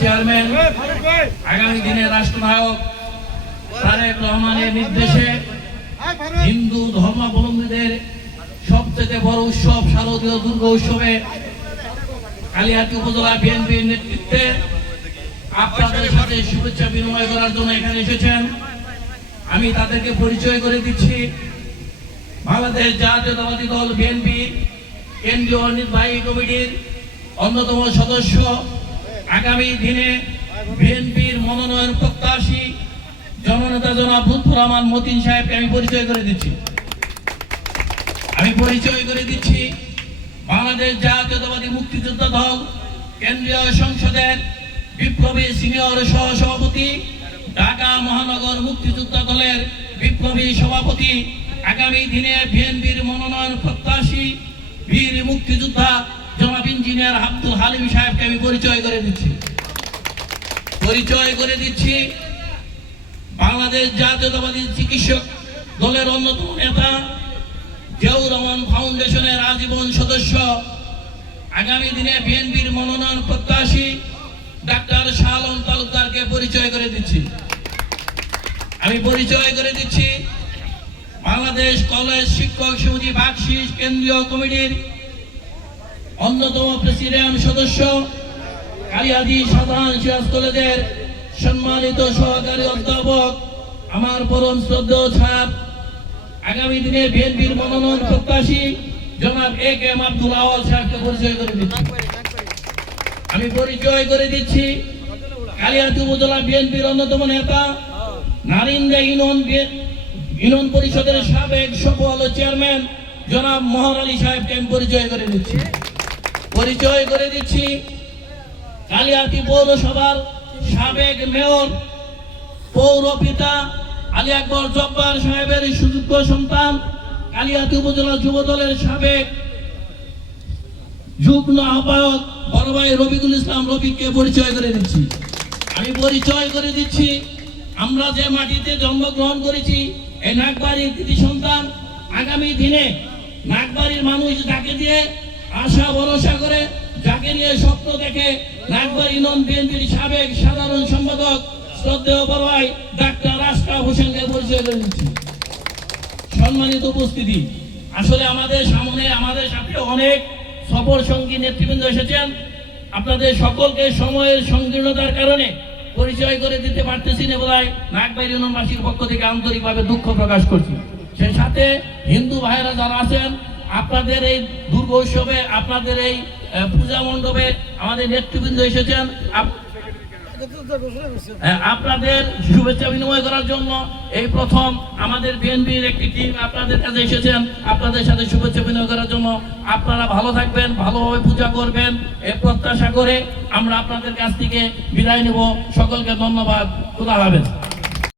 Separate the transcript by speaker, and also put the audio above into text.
Speaker 1: Chairman আগামী দিনে রাষ্ট্রনায়ক তারেক রহমানের নির্দেশে হিন্দু ধর্মাবলম্বীদের সবথেকে বড় উৎসব, শারদীয় দুর্গা উৎসবে কালিয়াতি উপজেলা বিএনপির নেতৃত্বে আপনাদের সাথে শুভেচ্ছা বিনিময় করার জন্য এখানে এসেছেন। আমি তাদেরকে পরিচয় করে দিচ্ছি। বাংলাদেশ জাতীয়তাবাদী দল বিএনপি, কেন্দ্রীয় নির্বাহী কমিটির অন্যতম সদস্য আগামী দিনে বিএনপির মনোনয়ন প্রত্যাশী জননেতা জনাব লুৎফুর রহমান মতিন সাহেবকে আমি পরিচয় করে দিচ্ছি। আমি পরিচয় করে দিচ্ছি বাংলাদেশ জাতীয়তাবাদী মুক্তিযোদ্ধা দল, কেন্দ্রীয় সংসদের বিপ্লবী সিনিয়র সহসভাপতি, ঢাকা মহানগর মুক্তিযোদ্ধা দলের বিপ্লবী সভাপতি। আগামী দিনে বিএনপির মনোনয়ন প্রত্যাশী বীর মুক্তিযোদ্ধা ইঞ্জিনিয়ার আব্দুল হালিম সাহেবকে আমি পরিচয় করে দিচ্ছি। পরিচয় করে দিচ্ছি বাংলাদেশ জাতীয়তাবাদী চিকিৎসক দলের অন্যতম নেতা, জিয়াউর রহমান ফাউন্ডেশনের আজীবন সদস্য। আগামী দিনে বিএনপির মনোনয়ন প্রত্যাশী ডাক্তার শাহ আলম তালুকদারকে পরিচয় করে দিচ্ছি। আমি পরিচয় করে দিচ্ছি বাংলাদেশ কলেজ শিক্ষক সমিতি বাকশিস কেন্দ্রীয় কমিটির অন্যতম প্রেসিডেন্ট সদস্য, কালিয়াদি সাধারণ সিরাজ সম্মানিত সহকারী অধ্যাপক, আমার পরম শ্রদ্ধেয় ছাপ আগামী দিনে বিএনপির মনোনয়ন প্রত্যাশী জনাব এ কে এম আব্দুল আওয়াল সাহেবকে পরিচয় করে দিচ্ছি। আমি পরিচয় করে দিচ্ছি কালিয়াতি উপজেলা বিএনপির অন্যতম নেতা, নারিন্দা ইউনিয়ন ইউনিয়ন পরিষদের সাবেক সফল চেয়ারম্যান জনাব মোহর আলী সাহেবকে আমি পরিচয় করে দিচ্ছি। পরিচয় করে দিচ্ছি। কালিয়াতি পৌরসভার সাবেক মেয়র পৌর পিতা আলী আকবর জব্বার সাহেবের সুযোগ্য সন্তান, কালিয়াতি উপজেলা যুব দলের সাবেক যুগ্ম আহ্বায়ক বড় ভাই রবিকুল ইসলাম রবিকে পরিচয় করে দিচ্ছি। আমি পরিচয় করে দিচ্ছি, আমরা যে মাটিতে জন্মগ্রহণ করেছি, এই নাগবাড়ির কৃতি সন্তান আগামী দিনে নাগবাড়ির মানুষ যাকে দিয়ে আশা, ভরসা করে যাকে নিয়ে স্বপ্ন দেখে নাগবাড়ি নন বিএনপির সাবেক সাধারণ সম্পাদক শ্রদ্ধেয় বড় ডাক্তার আশরাফ হোসেনকে পরিচয় করে দিচ্ছি। সম্মানিত উপস্থিতি, আসলে আমাদের সামনে আমাদের সাথে অনেক সফর সঙ্গী নেতৃবৃন্দ এসেছেন। আপনাদের সকলকে সময়ের সংকীর্ণতার কারণে পরিচয় করে দিতে পারতেছি না বলাই নাগবাড়ি ইউনিয়নবাসীর পক্ষ থেকে আন্তরিকভাবে দুঃখ প্রকাশ করছি। সেই সাথে হিন্দু ভাইয়েরা যারা আছেন আপনাদের এই দুর্গ উৎসবে আপনাদের এই পূজা মণ্ডপে আমাদের নেতৃবৃন্দ এসেছেন। আপনাদের শুভেচ্ছা বিনিময় করার জন্য এই প্রথম আমাদের বিএনপির একটি টিম আপনাদের কাছে এসেছেন। আপনাদের সাথে শুভেচ্ছা বিনিময় করার জন্য আপনারা ভালো থাকবেন, ভালোভাবে পূজা করবেন। এ প্রত্যাশা করে আমরা আপনাদের কাছ থেকে বিদায় নেব। সকলকে ধন্যবাদ। খোদা হাফেজ।